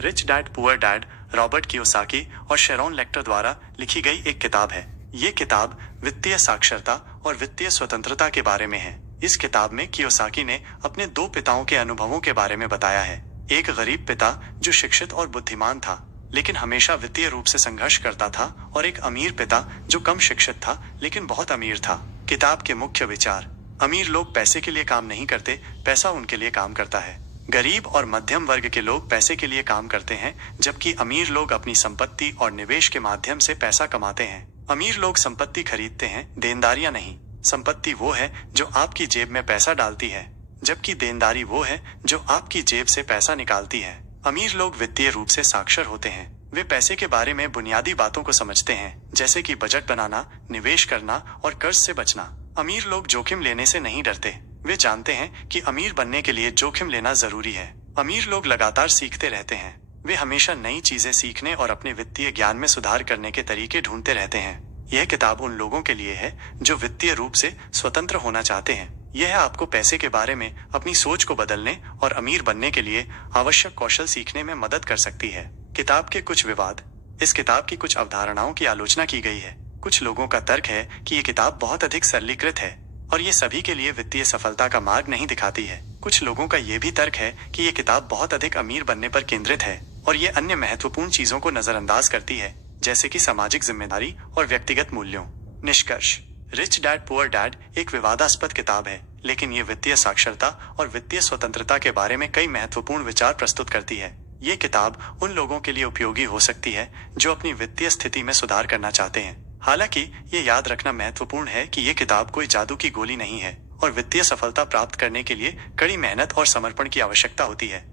Rich dad poor dad Robert Kiyosaki और Charon lateral द्वारा लिखी गई एक किताब है। ये किताब वित्तीय साक्षरता और वित्तीय स्वतंत्रता के बारे में है। इस किताब में कियोसाकी ने अपने दो पिताओं के अनुभवों के बारे में बताया है। एक गरीब पिता जो शिक्षित और बुद्धिमान था लेकिन हमेशा वित्तीय रूप से संघर्ष करता था, और एक अमीर पिता जो कम शिक्षित था लेकिन बहुत अमीर था। किताब के मुख्य विचार: अमीर लोग पैसे के लिए काम नहीं करते, पैसा उनके लिए काम करता है। गरीब और मध्यम वर्ग के लोग पैसे के लिए काम करते हैं, जबकि अमीर लोग अपनी संपत्ति और निवेश के माध्यम से पैसा कमाते हैं। अमीर लोग संपत्ति खरीदते हैं, देनदारियां नहीं। संपत्ति वो है जो आपकी जेब में पैसा डालती है, जबकि देनदारी वो है जो आपकी जेब से पैसा निकालती है। अमीर लोग वित्तीय रूप से साक्षर होते हैं। वे पैसे के बारे में बुनियादी बातों को समझते हैं, जैसे कि बजट बनाना, निवेश करना और कर्ज से बचना। अमीर लोग जोखिम लेने से नहीं डरते। वे जानते हैं कि अमीर बनने के लिए जोखिम लेना जरूरी है। अमीर लोग लगातार सीखते रहते हैं। वे हमेशा नई चीजें सीखने और अपने वित्तीय ज्ञान में सुधार करने के तरीके ढूंढते रहते हैं। यह किताब उन लोगों के लिए है जो वित्तीय रूप से स्वतंत्र होना चाहते हैं। यह आपको पैसे के बारे में अपनी सोच को बदलने और अमीर बनने के लिए आवश्यक कौशल सीखने में मदद कर सकती है। किताब के कुछ विवाद: इस किताब की कुछ अवधारणाओं की आलोचना की गई है। कुछ लोगों का तर्क है कि ये किताब बहुत अधिक सरलीकृत है और ये सभी के लिए वित्तीय सफलता का मार्ग नहीं दिखाती है। कुछ लोगों का ये भी तर्क है कि ये किताब बहुत अधिक अमीर बनने पर केंद्रित है और ये अन्य महत्वपूर्ण चीजों को नजरअंदाज करती है, जैसे कि सामाजिक जिम्मेदारी और व्यक्तिगत मूल्यों। निष्कर्ष: रिच डैड पुअर डैड एक विवादास्पद किताब है, लेकिन ये वित्तीय साक्षरता और वित्तीय स्वतंत्रता के बारे में कई महत्वपूर्ण विचार प्रस्तुत करती है। ये किताब उन लोगों के लिए उपयोगी हो सकती है जो अपनी वित्तीय स्थिति में सुधार करना चाहते हैं। हालांकि ये याद रखना महत्वपूर्ण है कि ये किताब कोई जादू की गोली नहीं है और वित्तीय सफलता प्राप्त करने के लिए कड़ी मेहनत और समर्पण की आवश्यकता होती है।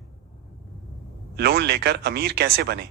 लोन लेकर अमीर कैसे बने?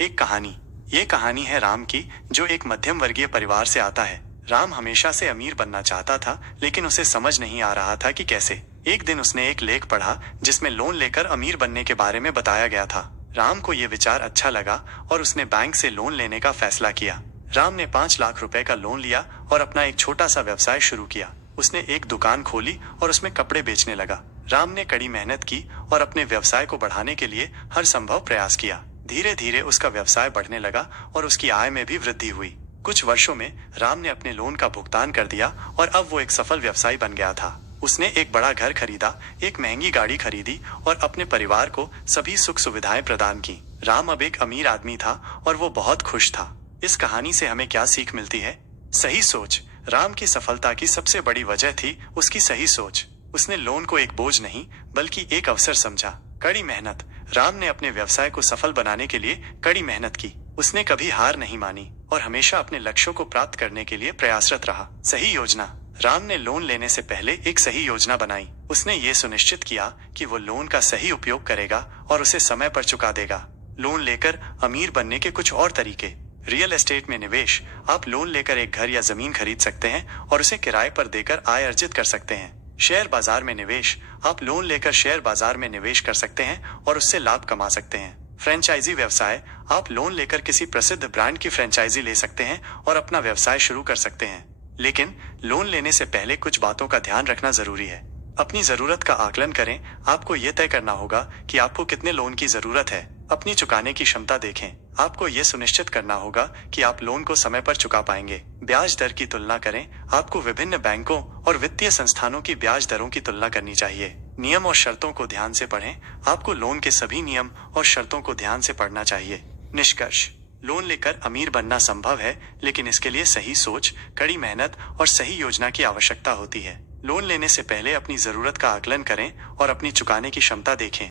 एक कहानी। ये कहानी है राम की, जो एक मध्यम वर्गीय परिवार से आता है। राम हमेशा से अमीर बनना चाहता था, लेकिन उसे समझ नहीं आ रहा था कि कैसे। एक दिन उसने एक लेख पढ़ा जिसमें लोन लेकर अमीर बनने के बारे में बताया गया था। राम को यह विचार अच्छा लगा और उसने बैंक से लोन लेने का फैसला किया। राम ने 5 लाख रुपए का लोन लिया और अपना एक छोटा सा व्यवसाय शुरू किया। उसने एक दुकान खोली और उसमें कपड़े बेचने लगा। राम ने कड़ी मेहनत की और अपने व्यवसाय को बढ़ाने के लिए हर संभव प्रयास किया। धीरे धीरे उसका व्यवसाय बढ़ने लगा और उसकी आय में भी वृद्धि हुई। कुछ वर्षों में राम ने अपने लोन का भुगतान कर दिया और अब वो एक सफल व्यवसायी बन गया था। उसने एक बड़ा घर खरीदा, एक महंगी गाड़ी खरीदी और अपने परिवार को सभी सुख सुविधाएं प्रदान की। राम अब एक अमीर आदमी था और वो बहुत खुश था। इस कहानी से हमें क्या सीख मिलती है? सही सोच। राम की सफलता की सबसे बड़ी वजह थी उसकी सही सोच। उसने लोन को एक बोझ नहीं बल्कि एक अवसर समझा। कड़ी मेहनत। राम ने अपने व्यवसाय को सफल बनाने के लिए कड़ी मेहनत की। उसने कभी हार नहीं मानी और हमेशा अपने लक्ष्यों को प्राप्त करने के लिए प्रयासरत रहा। सही योजना। राम ने लोन लेने से पहले एक सही योजना बनाई। उसने ये सुनिश्चित किया कि वो लोन का सही उपयोग करेगा और उसे समय पर चुका देगा। लोन लेकर अमीर बनने के कुछ और तरीके: रियल एस्टेट में निवेश। आप लोन लेकर एक घर या जमीन खरीद सकते हैं और उसे किराए पर देकर आय अर्जित कर सकते हैं। शेयर बाजार में निवेश। आप लोन लेकर शेयर बाजार में निवेश कर सकते हैं और उससे लाभ कमा सकते हैं। फ्रेंचाइजी व्यवसाय। आप लोन लेकर किसी प्रसिद्ध ब्रांड की फ्रेंचाइजी ले सकते हैं और अपना व्यवसाय शुरू कर सकते हैं। लेकिन लोन लेने से पहले कुछ बातों का ध्यान रखना जरूरी है। अपनी जरूरत का आकलन करें। आपको यह तय करना होगा कि आपको कितने लोन की जरूरत है। अपनी चुकाने की क्षमता देखें। आपको यह सुनिश्चित करना होगा कि आप लोन को समय पर चुका पाएंगे। ब्याज दर की तुलना करें। आपको विभिन्न बैंकों और वित्तीय संस्थानों की ब्याज दरों की तुलना करनी चाहिए। नियम और शर्तों को ध्यान से पढ़ें। आपको लोन के सभी नियम और शर्तों को ध्यान से पढ़ना चाहिए। निष्कर्ष: लोन लेकर अमीर बनना संभव है, लेकिन इसके लिए सही सोच, कड़ी मेहनत और सही योजना की आवश्यकता होती है। लोन लेने से पहले अपनी जरूरत का आकलन करें और अपनी चुकाने की क्षमता देखें।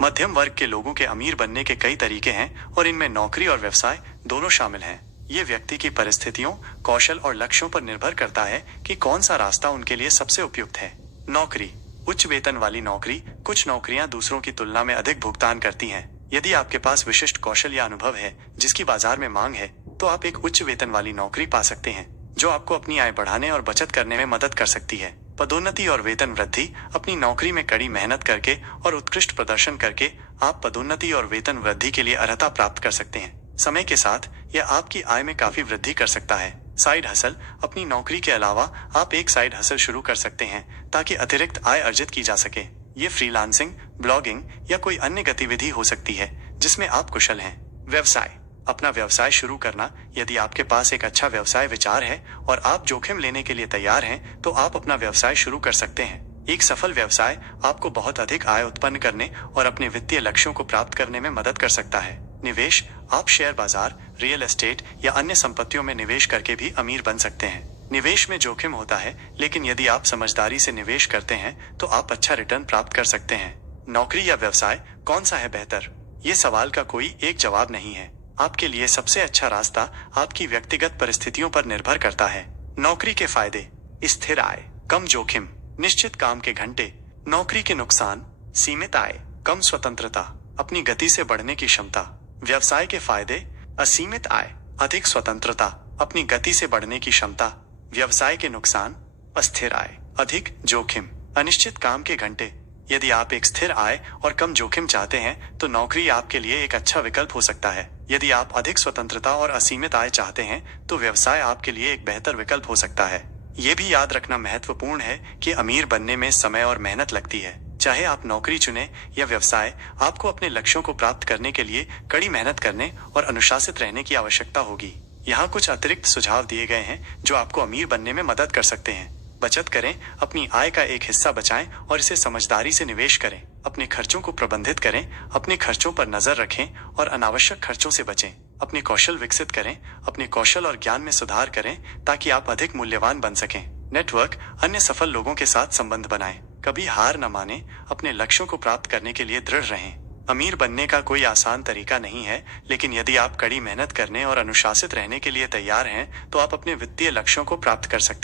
मध्यम वर्ग के लोगों के अमीर बनने के कई तरीके हैं और इनमें नौकरी और व्यवसाय दोनों शामिल हैं। ये व्यक्ति की परिस्थितियों, कौशल और लक्ष्यों पर निर्भर करता है कि कौन सा रास्ता उनके लिए सबसे उपयुक्त है। नौकरी। उच्च वेतन वाली नौकरी। कुछ नौकरियां दूसरों की तुलना में अधिक भुगतान करती हैं। यदि आपके पास विशिष्ट कौशल या अनुभव है जिसकी बाजार में मांग है, तो आप एक उच्च वेतन वाली नौकरी पा सकते हैं, जो आपको अपनी आय बढ़ाने और बचत करने में मदद कर सकती है। पदोन्नति और वेतन वृद्धि। अपनी नौकरी में कड़ी मेहनत करके और उत्कृष्ट प्रदर्शन करके आप पदोन्नति और वेतन वृद्धि के लिए अर्हता प्राप्त कर सकते हैं। समय के साथ यह आपकी आय में काफी वृद्धि कर सकता है। Side hustle. अपनी नौकरी के अलावा आप एक साइड हसल शुरू कर सकते हैं ताकि अतिरिक्त आय अर्जित की जा सके। ये फ्रीलांसिंग, ब्लॉगिंग या कोई अन्य गतिविधि हो सकती है जिसमें आप कुशल हैं। व्यवसाय, अपना व्यवसाय शुरू करना। यदि आपके पास एक अच्छा व्यवसाय विचार है और आप जोखिम लेने के लिए तैयार हैं, तो आप अपना व्यवसाय शुरू कर सकते हैं। एक सफल व्यवसाय आपको बहुत अधिक आय उत्पन्न करने और अपने वित्तीय लक्ष्यों को प्राप्त करने में मदद कर सकता है। निवेश, आप शेयर बाजार, रियल एस्टेट या अन्य संपत्तियों में निवेश करके भी अमीर बन सकते हैं। निवेश में जोखिम होता है, लेकिन यदि आप समझदारी से निवेश करते हैं तो आप अच्छा रिटर्न प्राप्त कर सकते हैं। नौकरी या व्यवसाय, कौन सा है बेहतर? ये सवाल का कोई एक जवाब नहीं है। आपके लिए सबसे अच्छा रास्ता आपकी व्यक्तिगत परिस्थितियों पर निर्भर करता है। नौकरी के फायदे: स्थिर आय, कम जोखिम, निश्चित काम के घंटे। नौकरी के नुकसान: सीमित आय, कम स्वतंत्रता, अपनी गति से बढ़ने की क्षमता। व्यवसाय के फायदे: असीमित आय, अधिक स्वतंत्रता, अपनी गति से बढ़ने की क्षमता। व्यवसाय के नुकसान: अस्थिर आय, अधिक जोखिम, अनिश्चित काम के घंटे। यदि आप एक स्थिर आय और कम जोखिम चाहते हैं तो नौकरी आपके लिए एक अच्छा विकल्प हो सकता है। यदि आप अधिक स्वतंत्रता और असीमित आय चाहते हैं तो व्यवसाय आपके लिए एक बेहतर विकल्प हो सकता है। ये भी याद रखना महत्वपूर्ण है कि अमीर बनने में समय और मेहनत लगती है। चाहे आप नौकरी चुनें या व्यवसाय, आपको अपने लक्ष्यों को प्राप्त करने के लिए कड़ी मेहनत करने और अनुशासित रहने की आवश्यकता होगी। यहाँ कुछ अतिरिक्त सुझाव दिए गए हैं जो आपको अमीर बनने में मदद कर सकते हैं। बचत करें, अपनी आय का एक हिस्सा बचाएं और इसे समझदारी से निवेश करें। अपने खर्चों को प्रबंधित करें, अपने खर्चों पर नजर रखें और अनावश्यक खर्चों से बचें। अपने कौशल विकसित करें, अपने कौशल और ज्ञान में सुधार करें ताकि आप अधिक मूल्यवान बन सकें। नेटवर्क, अन्य सफल लोगों के साथ संबंध बनाएं। कभी हार न मानें, अपने लक्ष्यों को प्राप्त करने के लिए दृढ़ रहें। अमीर बनने का कोई आसान तरीका नहीं है, लेकिन यदि आप कड़ी मेहनत करने और अनुशासित रहने के लिए तैयार हैं तो आप अपने वित्तीय लक्ष्यों को प्राप्त कर सकते हैं।